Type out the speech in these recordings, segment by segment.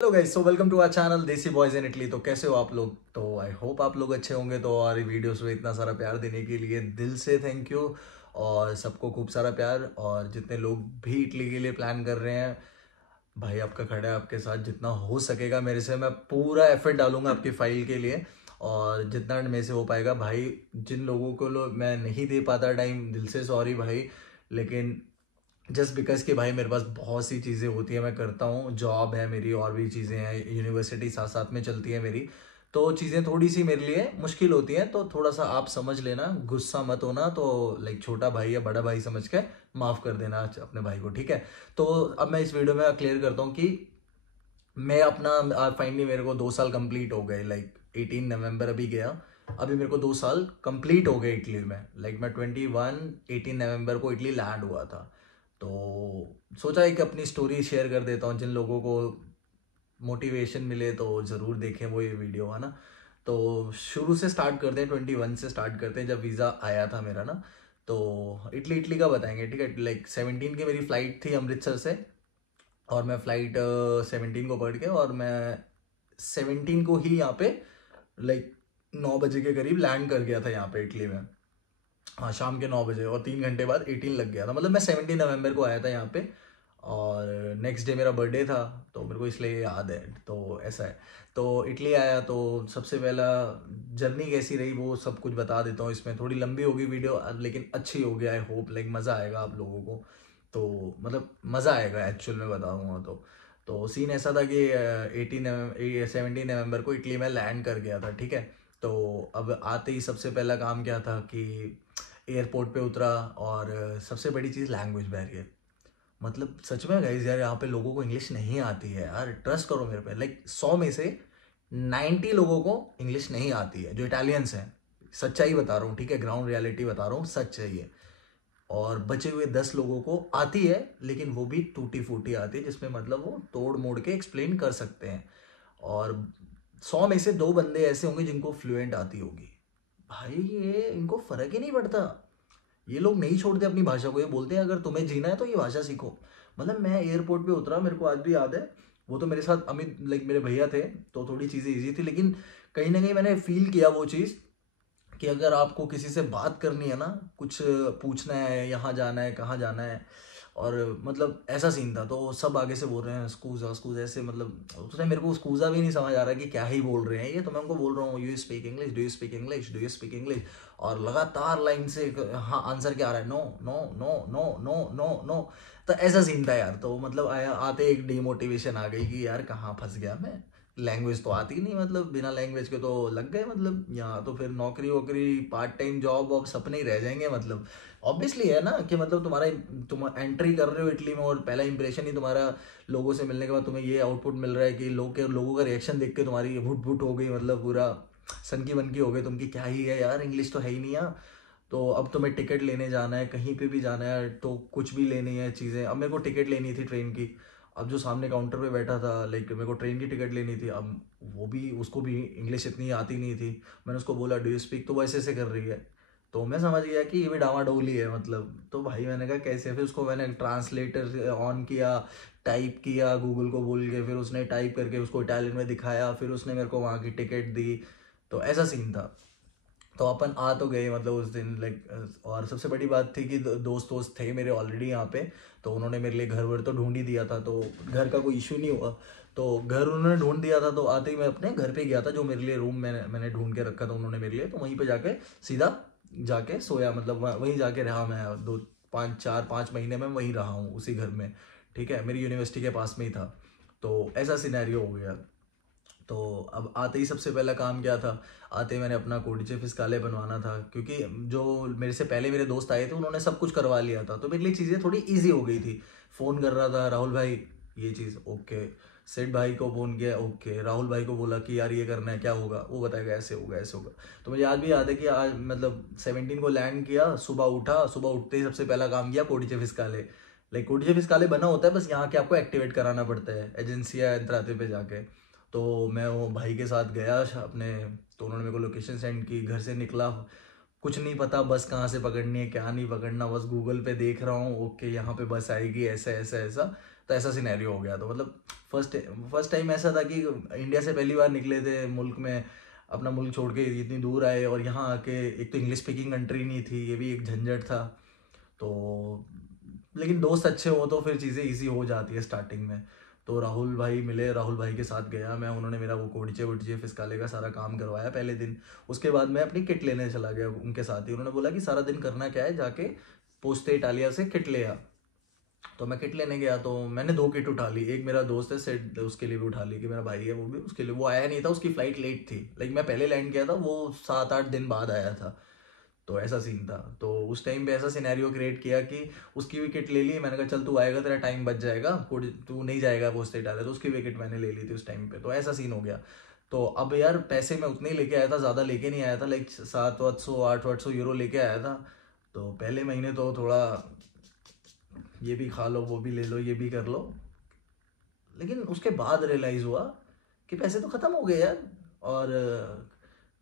Hello guys, so welcome to our channel Desi boys in Italy. तो कैसे हो आप लोग? तो आई होप आप लोग अच्छे होंगे। तो और वीडियोस में इतना सारा प्यार देने के लिए दिल से थैंक यू। और सबको खूब सारा प्यार। और जितने लोग भी इटली के लिए प्लान कर रहे हैं, भाई आपका खड़ा है आपके साथ। जितना हो सकेगा मेरे से मैं पूरा एफर्ट डालूंगा आपकी फाइल के लिए। और जितना मेरे से हो पाएगा भाई, जिन लोगों को मैं नहीं दे पाता टाइम, दिल से सॉरी भाई। लेकिन जस्ट बिकॉज कि भाई मेरे पास बहुत सी चीज़ें होती है, मैं करता हूँ, जॉब है मेरी और भी चीज़ें हैं, यूनिवर्सिटी साथ साथ में चलती है मेरी। तो चीज़ें थोड़ी सी मेरे लिए मुश्किल होती हैं, तो थोड़ा सा आप समझ लेना, गुस्सा मत होना। तो लाइक छोटा भाई या बड़ा भाई समझ के माफ़ कर देना अपने भाई को, ठीक है? तो अब मैं इस वीडियो में क्लियर करता हूँ कि मैं अपना फाइनली मेरे को 2 साल कंप्लीट हो गए। लाइक 18 नवंबर अभी गया, अभी मेरे को 2 साल कंप्लीट हो गए इटली में। लाइक मैं 18 नवंबर को इटली लैंड हुआ था। तो सोचा एक अपनी स्टोरी शेयर कर देता हूँ, जिन लोगों को मोटिवेशन मिले तो ज़रूर देखें वो ये वीडियो, है ना? तो शुरू से स्टार्ट करते हैं, 21 से स्टार्ट करते हैं, जब वीज़ा आया था मेरा ना। तो इटली इटली का बताएंगे, ठीक है? लाइक 17 की मेरी फ़्लाइट थी अमृतसर से। और मैं फ़्लाइट 17 को पकड़ के, और मैं 17 को ही यहाँ पे लाइक 9 बजे के करीब लैंड कर गया था यहाँ पे इटली में। हाँ, शाम के 9 बजे, और 3 घंटे बाद 18 लग गया था। मतलब मैं 17 नवंबर को आया था यहाँ पे, और नेक्स्ट डे मेरा बर्थडे था, तो मेरे को इसलिए याद है। तो ऐसा है। तो इटली आया तो सबसे पहला जर्नी कैसी रही वो सब कुछ बता देता हूँ। इसमें थोड़ी लंबी होगी वीडियो, लेकिन अच्छी होगी। आई होप लाइक मज़ा आएगा आप लोगों को। तो मतलब मज़ा आएगा एक्चुअल में बताऊँगा तो सीन ऐसा था कि 17 नवंबर को इटली में लैंड कर गया था, ठीक है? तो अब आते ही सबसे पहला काम क्या था कि एयरपोर्ट पे उतरा। और सबसे बड़ी चीज़ लैंग्वेज बैरियर। मतलब सच में गाइस यार, यहाँ पे लोगों को इंग्लिश नहीं आती है यार, ट्रस्ट करो मेरे पे। लाइक 100 में से 90 लोगों को इंग्लिश नहीं आती है, जो इटालियंस हैं। सच्चाई बता रहा हूँ, ठीक है? ग्राउंड रियलिटी बता रहा हूँ, सच है ये। और बचे हुए 10 लोगों को आती है, लेकिन वो भी टूटी फूटी आती है, जिसमें मतलब वो तोड़ मोड़ के एक्सप्लेन कर सकते हैं। और 100 में से 2 बंदे ऐसे होंगे जिनको फ्लुएंट आती होगी। भाई ये इनको फर्क ही नहीं पड़ता। ये लोग नहीं छोड़ते अपनी भाषा को। ये बोलते हैं अगर तुम्हें जीना है तो ये भाषा सीखो। मतलब मैं एयरपोर्ट पे उतरा, मेरे को आज भी याद है। वो तो मेरे साथ अमित लाइक मेरे भैया थे, तो थोड़ी चीज़ें ईजी थी। लेकिन कहीं ना कहीं मैंने फील किया वो चीज़ कि अगर आपको किसी से बात करनी है ना, कुछ पूछना है, यहाँ जाना है, कहाँ जाना है, और मतलब ऐसा सीन था। तो सब आगे से बोल रहे हैं स्कूजा स्कूजा ऐसे, मतलब उसने मेरे को स्कूजा भी नहीं समझ आ रहा कि क्या ही बोल रहे हैं ये। तो मैं उनको बोल रहा हूँ, you speak English, do you speak English, do you speak English. और लगातार लाइन से हाँ आंसर क्या आ रहा है, no no no no no no no. तो ऐसा सीन था यार। तो मतलब आया आते एक डिमोटिवेशन आ गई कि यार कहाँ फंस गया मैं। लैंग्वेज तो आती नहीं, मतलब बिना लैंग्वेज के तो लग गए। मतलब यहाँ तो फिर नौकरी वोकरी, पार्ट टाइम जॉब वॉब सपने ही रह जाएंगे। मतलब ऑब्वियसली है ना कि मतलब तुम एंट्री कर रहे हो इटली में, और पहला इंप्रेशन ही तुम्हारा लोगों से मिलने के बाद तुम्हें ये आउटपुट मिल रहा है कि लोगों का रिएक्शन देख के तुम्हारी भुट भुट हो गई, मतलब पूरा सनकी बनकी हो गई तुम, कि क्या ही है यार, इंग्लिश तो है ही नहीं यहाँ। तो अब तुम्हें टिकट लेने जाना है, कहीं पे भी जाना है, तो कुछ भी लेनी है चीज़ें। अब मेरे को टिकट लेनी थी ट्रेन की। अब जो सामने काउंटर पे बैठा था, लाइक मेरे को ट्रेन की टिकट लेनी थी। अब वो भी, उसको भी इंग्लिश इतनी आती नहीं थी। मैंने उसको बोला डू यू स्पीक, तो वो ऐसे ऐसे कर रही है। तो मैं समझ गया कि ये भी डामाडोली है मतलब। तो भाई मैंने कहा कैसे, फिर उसको मैंने ट्रांसलेटर ऑन किया, टाइप किया गूगल को बोल के, फिर उसने टाइप करके उसको इटालियन में दिखाया, फिर उसने मेरे को वहाँ की टिकट दी। तो ऐसा सीन था। तो अपन आ तो गए मतलब उस दिन, लाइक। और सबसे बड़ी बात थी कि दोस्त दोस्त थे मेरे ऑलरेडी यहाँ पे। तो उन्होंने मेरे लिए घर वर तो ढूंढ ही दिया था, तो घर का कोई इशू नहीं हुआ। तो घर उन्होंने ढूंढ दिया था, तो आते ही मैं अपने घर पे गया था, जो मेरे लिए रूम मैंने ढूंढ के रखा था उन्होंने मेरे लिए। तो वहीं पे जाके सीधा जाके सोया, मतलब वहीं जाके रहा मैं। 2 5 4 5 महीने में वहीं रहा हूँ उसी घर में, ठीक है? मेरी यूनिवर्सिटी के पास में ही था। तो ऐसा सिनेरियो हो गया। तो अब आते ही सबसे पहला काम क्या था, आते ही मैंने अपना कोडिचे फिस्काले बनवाना था, क्योंकि जो मेरे से पहले मेरे दोस्त आए थे उन्होंने सब कुछ करवा लिया था, तो मेरे लिए चीज़ें थोड़ी इजी हो गई थी। फ़ोन कर रहा था, राहुल भाई ये चीज़ ओके। सेठ भाई को फ़ोन किया, ओके। राहुल भाई को बोला कि यार ये करना है, क्या होगा? वो बताएगा ऐसे होगा ऐसे होगा। तो मुझे आज भी याद है कि आज मतलब 17 को लैंड किया, सुबह उठा, सुबह उठते ही सबसे पहला काम किया कोडिचे फिस्काले। लाइक कोडिचे फिस्काले बना होता है, बस यहाँ के आपको एक्टिवेट कराना पड़ता है एजेंसी या इंत्राते पे जाके। तो मैं वो भाई के साथ गया अपने। तो उन्होंने मेरे को लोकेशन सेंड की, घर से निकला, कुछ नहीं पता बस कहाँ से पकड़नी है, क्या नहीं पकड़ना, बस गूगल पे देख रहा हूँ, ओके यहाँ पे बस आएगी, ऐसा ऐसा ऐसा। तो ऐसा सिनेरियो हो गया। तो मतलब फर्स्ट टाइम ऐसा था कि इंडिया से पहली बार निकले थे मुल्क में, अपना मुल्क छोड़ के इतनी दूर आए, और यहाँ आके एक तो इंग्लिश स्पीकिंग कंट्री नहीं थी, ये भी एक झंझट था। तो लेकिन दोस्त अच्छे हो तो फिर चीज़ें इजी हो जाती है स्टार्टिंग में। तो राहुल भाई मिले, राहुल भाई के साथ गया मैं, उन्होंने मेरा वो कोडिचे वोडिचे फिसकाले का सारा काम करवाया पहले दिन। उसके बाद मैं अपनी किट लेने चला गया उनके साथ ही। उन्होंने बोला कि सारा दिन करना क्या है, जाके पोस्टे इटालिया से किट ले आ। तो मैं किट लेने गया, तो मैंने 2 किट उठा ली। एक मेरा दोस्त है सेट, उसके लिए भी उठा ली, कि मेरा भाई है वो भी, उसके लिए। वो आया नहीं था, उसकी फ्लाइट लेट थी, लाइक मैं पहले लैंड किया था, वो 7-8 दिन बाद आया था। तो ऐसा सीन था। तो उस टाइम पे ऐसा सिनेरियो क्रिएट किया कि उसकी विकेट ले ली। मैंने कहा चल तू आएगा, तेरा टाइम बच जाएगा, तू नहीं जाएगा पोस्ट डाले, तो उसकी विकेट मैंने ले ली थी उस टाइम पे। तो ऐसा सीन हो गया। तो अब यार पैसे मैं उतने ही लेके आया था, ज़्यादा लेके नहीं आया था, लाइक 700-800 यूरो लेके आया था। तो पहले महीने तो थोड़ा ये भी खा लो, वो भी ले लो, ये भी कर लो। लेकिन उसके बाद रियलाइज़ हुआ कि पैसे तो ख़त्म हो गए यार। और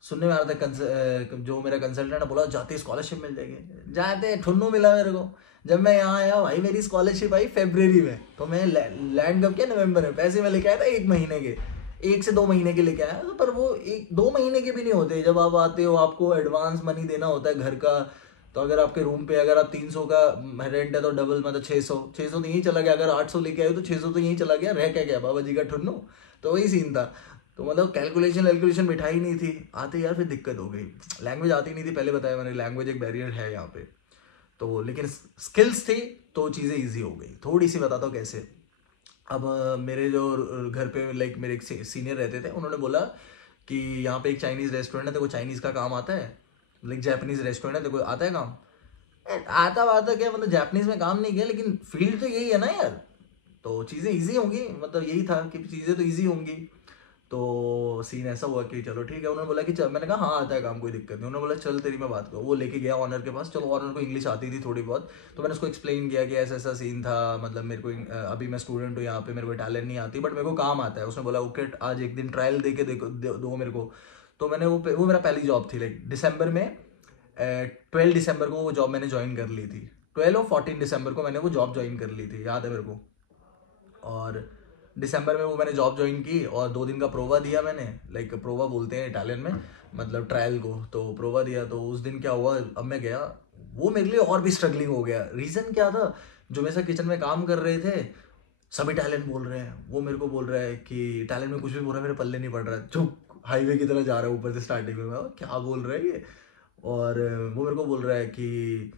सुनने में आ रहा था जो मेरा कंसल्टेंट बोला जाते स्कॉलरशिप मिल जाएगी, जाते ठुन्नू मिला मेरे को। जब मैं यहाँ आया भाई, मेरी स्कॉलरशिप आई फरवरी में, तो मैं लैंड कब किया, नवंबर में। पैसे मैं लेके आया था 1 महीने के, 1 से 2 महीने के लेके आया। तो पर वो 1-2 महीने के भी नहीं होते। जब आप आते हो आपको एडवांस मनी देना होता है घर का। तो अगर आपके रूम पे अगर आप 300 का रेंट है तो डबल मतलब 600 तो यहीं चला गया। अगर 800 लेके आए तो 600 तो यहीं चला गया, रह क्या गया बाबा जी का ठुन्नू। तो वही सीन था। तो मतलब कैलकुलेशन बिठाई नहीं थी, आते यार फिर दिक्कत हो गई। लैंग्वेज आती नहीं थी, पहले बताया मैंने, लैंग्वेज एक बैरियर है यहाँ पे। तो लेकिन स्किल्स थी तो चीज़ें ईजी हो गई। थोड़ी सी बताता हूँ कैसे। अब मेरे जो घर पे लाइक मेरे एक सीनियर रहते थे, उन्होंने बोला कि यहाँ पे एक चाइनीज़ रेस्टोरेंट है, तेरे को चाइनीज़ का काम आता है, लाइक जैपनीज़ रेस्टोरेंट है, तेरे को आता है काम। आता वाता क्या, मतलब जापानीज में काम नहीं किया, लेकिन फील्ड तो यही है ना यार। तो चीज़ें इजी होंगी, मतलब यही था कि चीज़ें तो इजी होंगी। तो सीन ऐसा हुआ कि चलो ठीक है। उन्होंने बोला कि चल, मैंने कहा हाँ आता है काम, कोई दिक्कत नहीं। उन्होंने बोला चल तेरी मैं बात करूँ। वो लेके गया ऑनर के पास। चलो ऑनर को इंग्लिश आती थी थोड़ी बहुत, तो मैंने उसको एक्सप्लेन किया कि ऐसा ऐसा सीन था, मतलब मेरे को अभी मैं स्टूडेंट हूँ यहाँ पे, मेरे को इटालियन नहीं आती, बट मेरे को काम आता है। उसने बोला ओके आज एक दिन ट्रायल दे के देखो, दो मेरे को। तो मैंने वो मेरा पहली जॉब थी, लाइक दिसंबर में 12 दिसंबर को वो जॉब मैंने ज्वाइन कर ली थी। 12 और 14 दिसंबर को मैंने वो जॉब ज्वाइन कर ली थी, याद है मेरे को। और दिसंबर में वो मैंने जॉब ज्वाइन की, और 2 दिन का प्रोवा दिया मैंने, लाइक प्रोवा बोलते हैं इटालियन में, मतलब ट्रायल को। तो प्रोवा दिया। तो उस दिन क्या हुआ, अब मैं गया, वो मेरे लिए और भी स्ट्रगलिंग हो गया। रीज़न क्या था, जो मेरे साथ किचन में काम कर रहे थे सब इटालियन बोल रहे हैं। वो मेरे को बोल रहा है कि इटालियन में कुछ भी बोल रहा है, मेरे पल्ले नहीं पड़ रहा है, चुप, हाईवे की तरह जा रहा है ऊपर से। स्टार्टिंग में मैं क्या बोल रहा है ये। और वो मेरे को बोल रहा है कि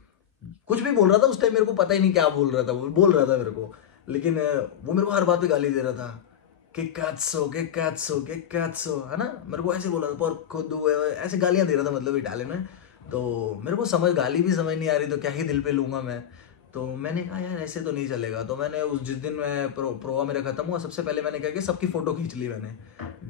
कुछ भी बोल रहा था उस टाइम, मेरे को पता ही नहीं क्या बोल रहा था, वो बोल रहा था मेरे को। लेकिन वो मेरे को हर बात पे गाली दे रहा था कि कैट्सो है ना, मेरे को ऐसे बोला था, पर खुद ऐसे गालियां दे रहा था, मतलब इटालियन में। तो मेरे को गाली भी समझ नहीं आ रही, तो क्या ही दिल पे लूंगा मैं। तो मैंने कहा यार ऐसे तो नहीं चलेगा। तो मैंने जिस दिन मैं प्रोवा मेरा खत्म हुआ, सबसे पहले मैंने क्या किया, सबकी फोटो खींच ली मैंने।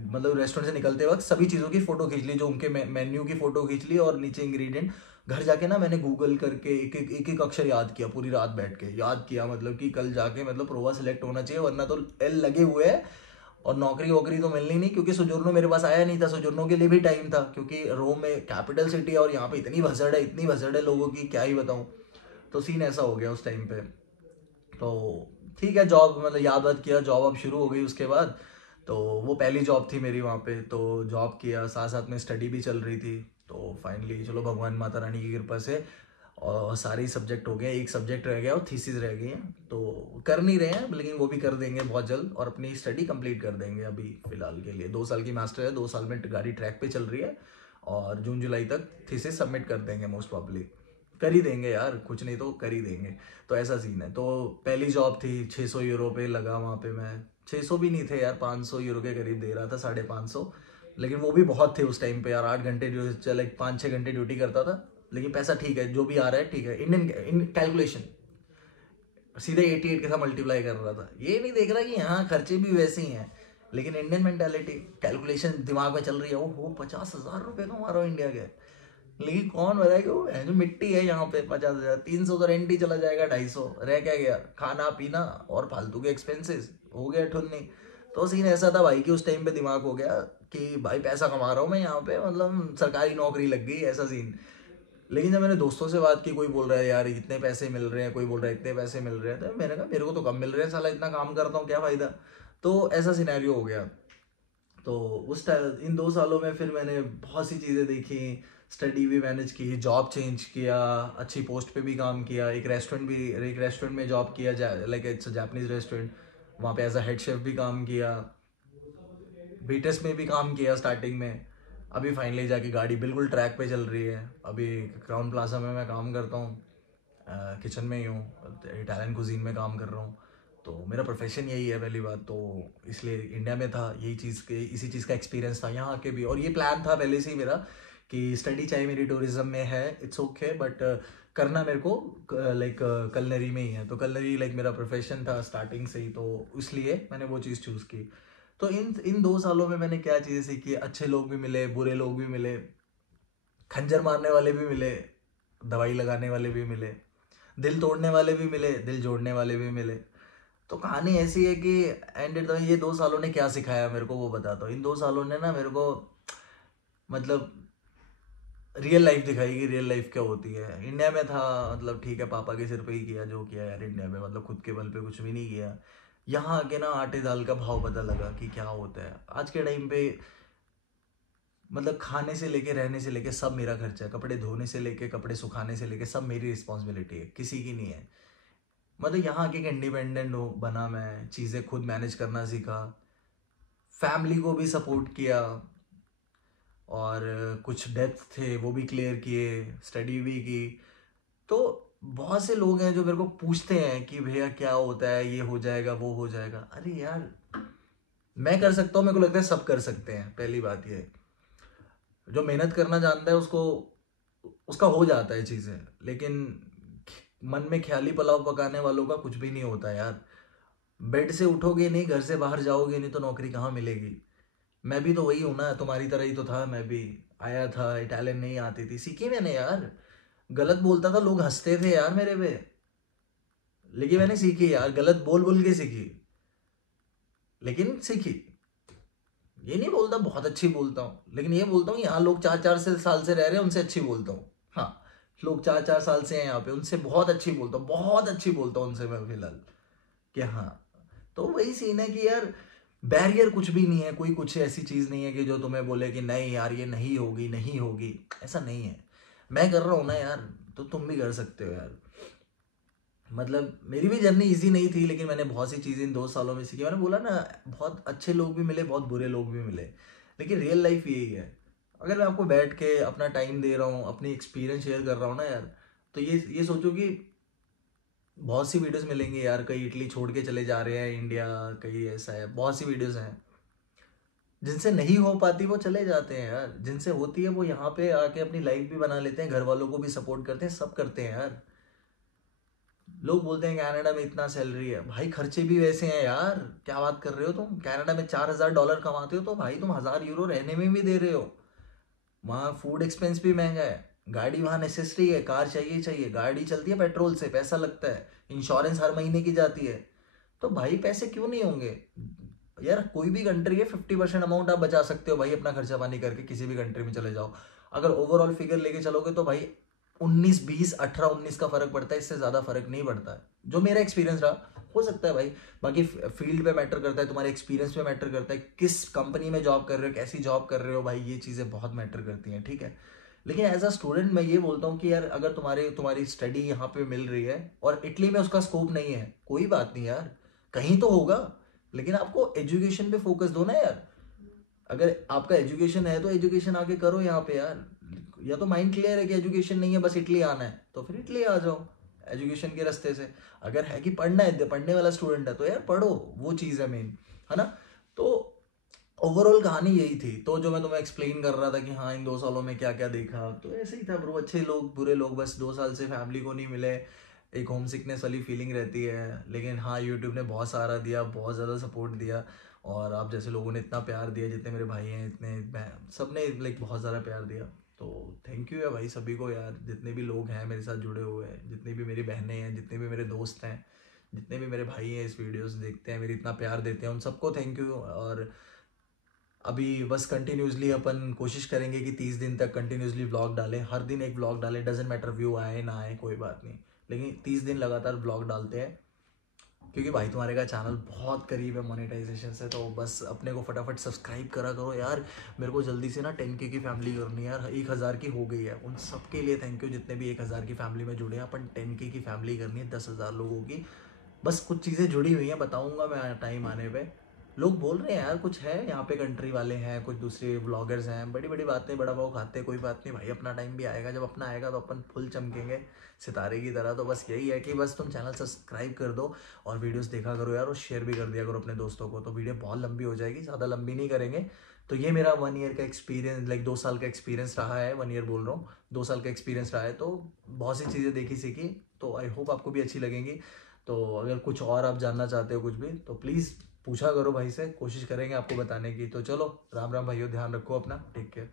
मतलब रेस्टोरेंट से निकलते वक्त सभी चीज़ों की फोटो खींच ली, जो उनके मेन्यू की फोटो खींच ली, और नीचे इंग्रेडिएंट। घर जाके ना मैंने गूगल करके एक अक्षर याद किया, पूरी रात बैठ के याद किया, मतलब कि कल जाके मतलब प्रोवा सिलेक्ट होना चाहिए, वरना तो एल लगे हुए हैं और नौकरी वोकरी तो मिलनी नहीं। क्योंकि सोजोर्नो मेरे पास आया नहीं था, सोजोर्नो के लिए भी टाइम था, क्योंकि रोम में कैपिटल सिटी है और यहाँ पे इतनी भसड़ है लोगों की, क्या ही बताऊँ। तो सीन ऐसा हो गया उस टाइम पे। तो ठीक है, जॉब मतलब याद वाद किया, जॉब अब शुरू हो गई उसके बाद। तो वो पहली जॉब थी मेरी वहाँ पे। तो जॉब किया, साथ साथ में स्टडी भी चल रही थी। तो फाइनली चलो भगवान माता रानी की कृपा से और सारे सब्जेक्ट हो गए, एक सब्जेक्ट रह गया और थीसिस रह गई है। तो कर नहीं रहे हैं, लेकिन वो भी कर देंगे बहुत जल्द, और अपनी स्टडी कंप्लीट कर देंगे। अभी फिलहाल के लिए 2 साल की मास्टर है, 2 साल में गाड़ी ट्रैक पे चल रही है, और जून जुलाई तक थीसिस सबमिट कर देंगे मोस्ट प्रॉब्ली। कर ही देंगे यार, कुछ नहीं तो कर ही देंगे। तो ऐसा सीन है। तो पहली जॉब थी, 600 यूरो पे लगा वहाँ पे मैं। 600 भी नहीं थे यार, 500 यूरो के करीब दे रहा था, 550। लेकिन वो भी बहुत थे उस टाइम पे यार। 8 घंटे जो चल 5-6 घंटे ड्यूटी करता था, लेकिन पैसा ठीक है, जो भी आ रहा है ठीक है। इंडियन कैलकुलेशन सीधे 88 के साथ मल्टीप्लाई कर रहा था, ये नहीं देख रहा कि यहाँ खर्चे भी वैसे ही हैं। लेकिन इंडियन मेंटालिटी, कैलकुलेशन दिमाग में चल रही है, वो 50,000 रुपये कमा रहा हूँ इंडिया के। लेकिन कौन बताए कि वो है जो मिट्टी है यहाँ पे। 50,000, 300 तो रेंट ही चला जाएगा, 250 रह क्या गया, खाना पीना और फालतू के एक्सपेंसेस, हो गया ठुन्नी। तो सीन ऐसा था भाई कि उस टाइम पे दिमाग हो गया कि भाई पैसा कमा रहा हूँ मैं यहाँ पे, मतलब सरकारी नौकरी लग गई, ऐसा सीन। लेकिन जब मैंने दोस्तों से बात की, कोई बोल रहा है यार इतने पैसे मिल रहे हैं, कोई बोल रहा है इतने पैसे मिल रहे हैं, तो मैंने कहा मेरे को तो कम मिल रहे हैं साला, इतना काम करता हूँ क्या फ़ायदा। तो ऐसा सिनेरियो हो गया। तो उस टाइम इन 2 सालों में फिर मैंने बहुत सी चीज़ें देखी, स्टडी भी मैनेज की, जॉब चेंज किया, अच्छी पोस्ट पे भी काम किया, एक रेस्टोरेंट में जॉब किया, लाइक इट्स जापानीज रेस्टोरेंट, वहाँ पे एज अ हेड शेफ भी काम किया, बीटेस में भी काम किया स्टार्टिंग में। अभी फाइनली जाके गाड़ी बिल्कुल ट्रैक पे चल रही है। अभी क्राउन प्लाजा में मैं काम करता हूँ, किचन में ही हूँ, इटालियन कुजीन में काम कर रहा हूँ। तो मेरा प्रोफेशन यही है पहली बात तो, इसलिए इंडिया में था यही चीज़ के, इसी चीज़ का एक्सपीरियंस था यहाँ आके भी, और ये प्लान था पहले से ही मेरा कि स्टडी चाहे मेरी टूरिज्म में है, इट्स ओके, बट करना मेरे को लाइक कलनरी में ही है। तो कलनरी लाइक मेरा प्रोफेशन था स्टार्टिंग से ही, तो इसलिए मैंने वो चीज़ चूज़ की। तो इन 2 सालों में मैंने क्या चीज़ें सीखी, अच्छे लोग भी मिले, बुरे लोग भी मिले, खंजर मारने वाले भी मिले, दवाई लगाने वाले भी मिले, दिल तोड़ने वाले भी मिले, दिल जोड़ने वाले भी मिले। तो कहानी ऐसी है कि एंडेड, ये 2 सालों ने क्या सिखाया मेरे को वो बताता हूँ। इन 2 सालों ने ना मेरे को मतलब रियल लाइफ दिखाई कि रियल लाइफ क्या होती है। इंडिया में था मतलब ठीक है, पापा के सिर पे ही किया जो किया यार इंडिया में, मतलब खुद के बल पे कुछ भी नहीं किया। यहाँ आके ना आटे दाल का भाव पता लगा कि क्या होता है आज के टाइम पे। मतलब खाने से लेके रहने से लेके सब मेरा खर्चा है, कपड़े धोने से लेके कपड़े सुखाने से लेके सब मेरी रिस्पॉन्सिबिलिटी है, किसी की नहीं है। मतलब यहाँ के इंडिपेंडेंट हो बना, मैं चीज़ें खुद मैनेज करना सीखा, फैमिली को भी सपोर्ट किया, और कुछ डेप्थ थे वो भी क्लियर किए, स्टडी भी की। तो बहुत से लोग हैं जो मेरे को पूछते हैं कि भैया क्या होता है, ये हो जाएगा वो हो जाएगा। अरे यार मैं कर सकता हूँ, मेरे को लगता है सब कर सकते हैं। पहली बात ये, जो मेहनत करना जानता है उसको उसका हो जाता है चीज़ें, लेकिन मन में ख्याली पुलाव पकाने वालों का कुछ भी नहीं होता यार। बेड से उठोगे नहीं, घर से बाहर जाओगे नहीं, तो नौकरी कहाँ मिलेगी। मैं भी तो वही हूँ ना, तुम्हारी तरह ही तो था। मैं भी आया था, इटालियन नहीं आती थी, सीखी मैंने यार। गलत बोलता था, लोग हंसते थे यार मेरे पे, लेकिन मैंने सीखी यार, गलत बोल बोल के सीखी, लेकिन सीखी। ये नहीं बोलता बहुत अच्छी बोलता हूँ, लेकिन ये बोलता हूँ यहाँ लोग 4-4 साल से रह रहे हैं, उनसे अच्छी बोलता हूँ। हाँ, लोग 4-4 साल से हैं यहाँ पे, उनसे बहुत अच्छी बोलता हूँ, बहुत अच्छी बोलता हूँ उनसे मैं फिलहाल, कि हाँ। तो वही सीन है कि यार बैरियर कुछ भी नहीं है, कोई कुछ ऐसी चीज़ नहीं है कि जो तुम्हें बोले कि नहीं यार ये नहीं होगी नहीं होगी, ऐसा नहीं है। मैं कर रहा हूँ ना यार, तो तुम भी कर सकते हो यार। मतलब मेरी भी जर्नी इजी नहीं थी, लेकिन मैंने बहुत सी चीज़ें इन 2 सालों में सीखी। मैंने बोला ना, बहुत अच्छे लोग भी मिले, बहुत बुरे लोग भी मिले, लेकिन रियल लाइफ यही है। अगर मैं आपको बैठ के अपना टाइम दे रहा हूँ, अपनी एक्सपीरियंस शेयर कर रहा हूँ ना यार, तो ये सोचो कि बहुत सी वीडियोस मिलेंगी यार, कई इटली छोड़ के चले जा रहे हैं इंडिया, कई ऐसा है, बहुत सी वीडियोस हैं। जिनसे नहीं हो पाती वो चले जाते हैं यार, जिनसे होती है वो यहाँ पे आके अपनी लाइफ भी बना लेते हैं, घर वालों को भी सपोर्ट करते हैं, सब करते हैं यार। लोग बोलते हैं कनाडा में इतना सैलरी है, भाई खर्चे भी वैसे हैं यार। क्या बात कर रहे हो तुम, कनाडा में $4,000 कमाते हो तो भाई तुम €1,000 रहने में भी दे रहे हो। वहाँ फूड एक्सपेंस भी महंगा है, गाड़ी वहाँ नेसेसरी है, कार चाहिए चाहिए, गाड़ी चलती है पेट्रोल से, पैसा लगता है, इंश्योरेंस हर महीने की जाती है। तो भाई पैसे क्यों नहीं होंगे यार। कोई भी कंट्री है, 50% अमाउंट आप बचा सकते हो भाई अपना खर्चा पानी करके, किसी भी कंट्री में चले जाओ। अगर ओवरऑल फिगर लेके चलोगे तो भाई 19-20, 18-19 का फर्क पड़ता है, इससे ज्यादा फर्क नहीं पड़ता है, जो मेरा एक्सपीरियंस रहा। हो सकता है भाई, बाकी फील्ड पे मैटर करता है, तुम्हारे एक्सपीरियंस पे मैटर करता है, किस कंपनी में जॉब कर रहे हो, कैसी जॉब कर रहे हो, भाई ये चीजें बहुत मैटर करती हैं, ठीक है। लेकिन एज अ स्टूडेंट मैं ये बोलता हूँ कि यार अगर तुम्हारी स्टडी यहाँ पे मिल रही है और इटली में उसका स्कोप नहीं है, कोई बात नहीं यार, कहीं तो होगा। लेकिन आपको एजुकेशन पे फोकस दो ना यार। अगर आपका एजुकेशन है तो एजुकेशन आके करो यहाँ पे यार। या तो माइंड क्लियर है कि एजुकेशन नहीं है, बस इटली आना है, तो फिर इटली आ जाओ एजुकेशन के रास्ते से। अगर है कि पढ़ना है, पढ़ने वाला स्टूडेंट है, तो यार पढ़ो, वो चीज़ है मेन, है ना। तो ओवरऑल कहानी यही थी, तो जो मैं तुम्हें एक्सप्लेन कर रहा था कि हाँ इन 2 सालों में क्या क्या देखा, तो ऐसे ही था ब्रो। अच्छे लोग बुरे लोग, बस 2 साल से फैमिली को नहीं मिले, एक होम सिकनेस वाली फीलिंग रहती है। लेकिन हाँ, यूट्यूब ने बहुत सहारा दिया, बहुत ज़्यादा सपोर्ट दिया, और आप जैसे लोगों ने इतना प्यार दिया, जितने मेरे भाई हैं इतने सब ने लाइक बहुत ज़्यादा प्यार दिया। तो थैंक यू है भाई सभी को यार, जितने भी लोग हैं मेरे साथ जुड़े हुए हैं, जितनी भी मेरी बहनें हैं, जितने भी मेरे दोस्त हैं, जितने भी मेरे भाई हैं इस वीडियोस देखते हैं, मेरी इतना प्यार देते हैं, उन सबको थैंक यू। और अभी बस कंटिन्यूसली अपन कोशिश करेंगे कि 30 दिन तक कंटिन्यूसली व्लॉग डालें, हर दिन एक व्लॉग डालें, डजेंट मैटर व्यू आए ना आए कोई बात नहीं, लेकिन 30 दिन लगातार व्लॉग डालते हैं, क्योंकि भाई तुम्हारे का चैनल बहुत करीब है मोनेटाइजेशन से, तो बस अपने को फटाफट सब्सक्राइब करा करो यार। मेरे को जल्दी से ना 10K की फैमिली करनी है यार, 1000 की हो गई है, उन सबके लिए थैंक यू जितने भी 1000 की फैमिली में जुड़े हैं। अपन 10K की फैमिली करनी है 10,000 लोगों की। बस कुछ चीज़ें जुड़ी हुई हैं, बताऊंगा मैं टाइम आने पे। लोग बोल रहे हैं यार कुछ है यहाँ पे, कंट्री वाले हैं, कुछ दूसरे ब्लॉगर्स हैं, बड़ी बड़ी बातें, बड़ा पाव खाते हैं, कोई बात नहीं भाई, अपना टाइम भी आएगा, जब अपना आएगा तो अपन फुल चमकेंगे सितारे की तरह। तो बस यही है कि बस तुम चैनल सब्सक्राइब कर दो और वीडियोस देखा करो यार, और शेयर भी कर दिया करो अपने दोस्तों को। तो वीडियो बहुत लंबी हो जाएगी, ज़्यादा लंबी नहीं करेंगे। तो ये मेरा 1 ईयर का एक्सपीरियंस, लाइक 2 साल का एक्सपीरियंस रहा है, 1 ईयर बोल रहा हूँ, 2 साल का एक्सपीरियंस रहा है। तो बहुत सी चीज़ें देखी सीखी, तो आई होप आपको भी अच्छी लगेंगी। तो अगर कुछ और आप जानना चाहते हो कुछ भी तो प्लीज़ पूछा करो भाई से, कोशिश करेंगे आपको बताने की। तो चलो, राम राम भाइयों, ध्यान रखो अपना, टेक केयर।